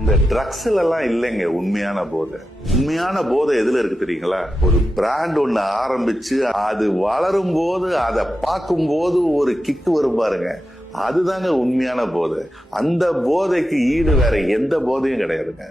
இந்த ட்ரக்ஸ்ல எல்லாம் இல்லைங்க உண்மையான போதை. உண்மையான போதை எதுல இருக்கு தெரியுங்களா? ஒரு பிராண்ட் ஒண்ணு ஆரம்பிச்சு அது வளரும் போது அதை பார்க்கும் போது ஒரு கிக்கு வரும் பாருங்க, அதுதாங்க உண்மையான போதை. அந்த போதைக்கு ஈடு வேற எந்த போதையும் கிடையாதுங்க.